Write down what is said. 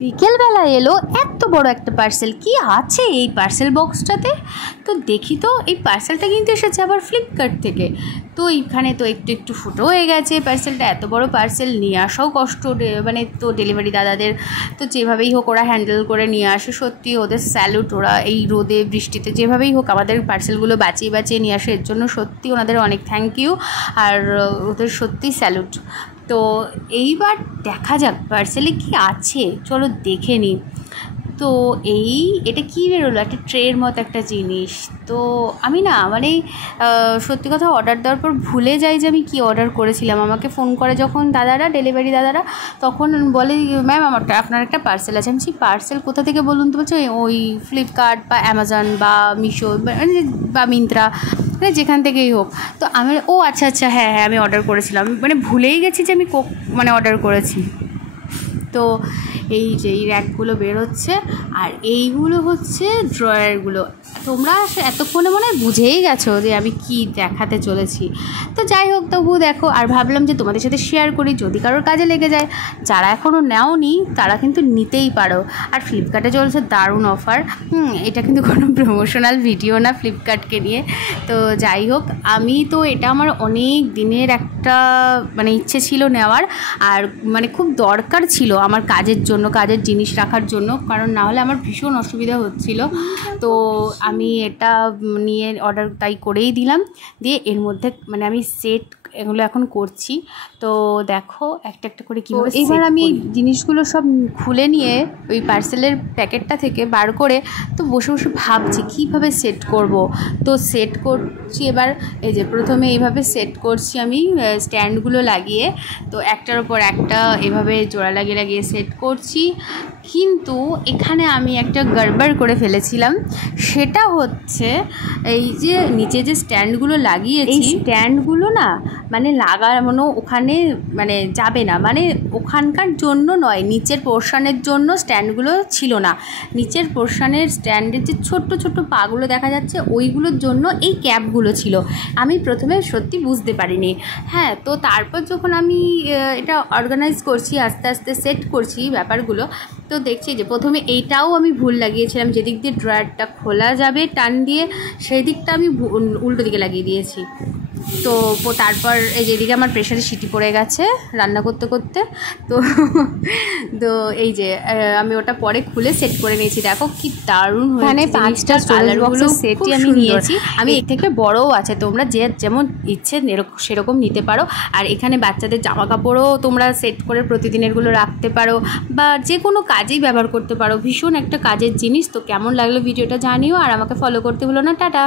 বিকেলবেলা এলো এত বড় একটা পার্সেল। কি আছে এই পার্সেল বক্সটাতে? তো দেখি তো এই পার্সেলটা কিন্তু এসেছে আবার ফ্লিপকার্ট থেকে। তো এইখানে তো একটু একটু ফুটো হয়ে গেছে পার্সেলটা। এত বড় পার্সেল নিয়ে আসাও কষ্ট, মানে তো ডেলিভারি দাদাদের তো যেভাবেই হোক ওরা হ্যান্ডেল করে নিয়ে আসে। সত্যি ওদের স্যালুট, ওরা এই রোদে বৃষ্টিতে যেভাবেই হোক আমাদের পার্সেলগুলো বাঁচিয়ে বাঁচিয়ে নিয়ে আসে, এর জন্য সত্যি ওনাদের অনেক থ্যাংক ইউ। আর ওদের সত্যি স্যালুট। তো এইবার দেখা যাক পার্সেলে কি আছে, চলো দেখে নিই। তো এটা কী বেরোলো, একটা ট্রের মতো একটা জিনিস। তো আমি না মানে সত্যি কথা অর্ডার দেওয়ার পর ভুলে যাই যে আমি কী অর্ডার করেছিলাম। আমাকে ফোন করে যখন দাদারা, ডেলিভারি দাদারা, তখন বলে ম্যাম আপনার একটা পার্সেল আছে। আমি সেই পার্সেল কোথা থেকে বলুন তো? বলছে ওই ফ্লিপকার্ট বা অ্যামাজন বা মিশো বা মিন্ত্রা, মানে যেখান থেকেই হোক। তো আমি ও আচ্ছা আচ্ছা হ্যাঁ হ্যাঁ আমি অর্ডার করেছিলাম, মানে ভুলেই গেছি যে আমি অর্ডার করেছি। তো এই যে এই র্যাকগুলো বেরোচ্ছে, আর এইগুলো হচ্ছে ড্রয়ারগুলো। তোমরা এতক্ষণে মনে হয় বুঝেই গেছো যে আমি কি দেখাতে চলেছি। তো যাই হোক, তবু দেখো, আর ভাবলাম যে তোমাদের সাথে শেয়ার করি, যদি কারোর কাজে লেগে যায়। যারা এখনও নেওনি তারা কিন্তু নিতেই পারো। আর ফ্লিপকার্টে চলছে দারুণ অফার। এটা কিন্তু কোনো প্রমোশনাল ভিডিও না ফ্লিপকার্টকে নিয়ে। তো যাই হোক, আমি তো এটা আমার অনেক দিনের একটা মানে ইচ্ছে ছিল নেওয়ার, আর মানে খুব দরকার ছিল আমার কাজের জন্য, কাজের জিনিস রাখার জন্য, কারণ না হলে আমার ভীষণ অসুবিধা হচ্ছিল। তো আমি এটা নিয়ে অর্ডার তাই করেই দিলাম। দিয়ে এর মধ্যে মানে আমি সেট এগুলো এখন করছি। তো দেখো একটা একটা করে কীভাবে এবার আমি জিনিসগুলো সব খুলে নিয়ে ওই পার্সেলের প্যাকেটটা থেকে বার করে তো বসে বসে ভাবছি কীভাবে সেট করব। তো সেট করছি এবার, এই যে প্রথমে এইভাবে সেট করছি আমি স্ট্যান্ডগুলো লাগিয়ে। তো একটার ওপর একটা এভাবে জোড়া লাগিয়ে লাগিয়ে সেট করছি। কিন্তু এখানে আমি একটা গড়বড় করে ফেলেছিলাম। সেটা হচ্ছে এই যে নিচে যে স্ট্যান্ডগুলো লাগিয়েছি, এই স্ট্যান্ডগুলো না মানে লাগানো ওখানে মানে যাবে না, মানে ওখানকার জন্য নয়, নিচের পোর্শনের জন্য স্ট্যান্ডগুলো ছিল না। নিচের পোর্শনের স্ট্যান্ডের যে ছোট্ট ছোট্ট পাগুলো দেখা যাচ্ছে ওইগুলোর জন্য এই ক্যাপগুলো ছিল। আমি প্রথমে সত্যি বুঝতে পারিনি। হ্যাঁ, তো তারপর যখন আমি এটা অর্গানাইজ করছি, আস্তে আস্তে সেট করছি ব্যাপারগুলো, তো দেখছি যে প্রথমে এইটাও আমি ভুল লাগিয়েছিলাম। যেদিক দিয়ে ড্রয়ারটা খোলা যাবে টান দিয়ে, সেই দিকটা আমি উল্টো দিকে লাগিয়ে দিয়েছি। তো তারপর এই যেদিকে আমার প্রেশারে সিটি পড়ে গেছে রান্না করতে করতে। তো তো এই যে আমি ওটা পরে খুলে সেট করে নিয়েছি। দেখো কি দারুণ হয়েছে। 5টা কালারগুলো সেটই আমি নিয়েছি। আমি এর থেকে বড়ও আছে, তোমরা যে যেমন ইচ্ছে সেরকম নিতে পারো। আর এখানে বাচ্চাদের জামা কাপড়ও তোমরা সেট করে প্রতিদিনেরগুলো রাখতে পারো, বা যে কোনো কাজেই ব্যবহার করতে পারো। ভীষণ একটা কাজের জিনিস। তো কেমন লাগলো ভিডিওটা জানিও, আর আমাকে ফলো করতে ভুলো না। টাটা।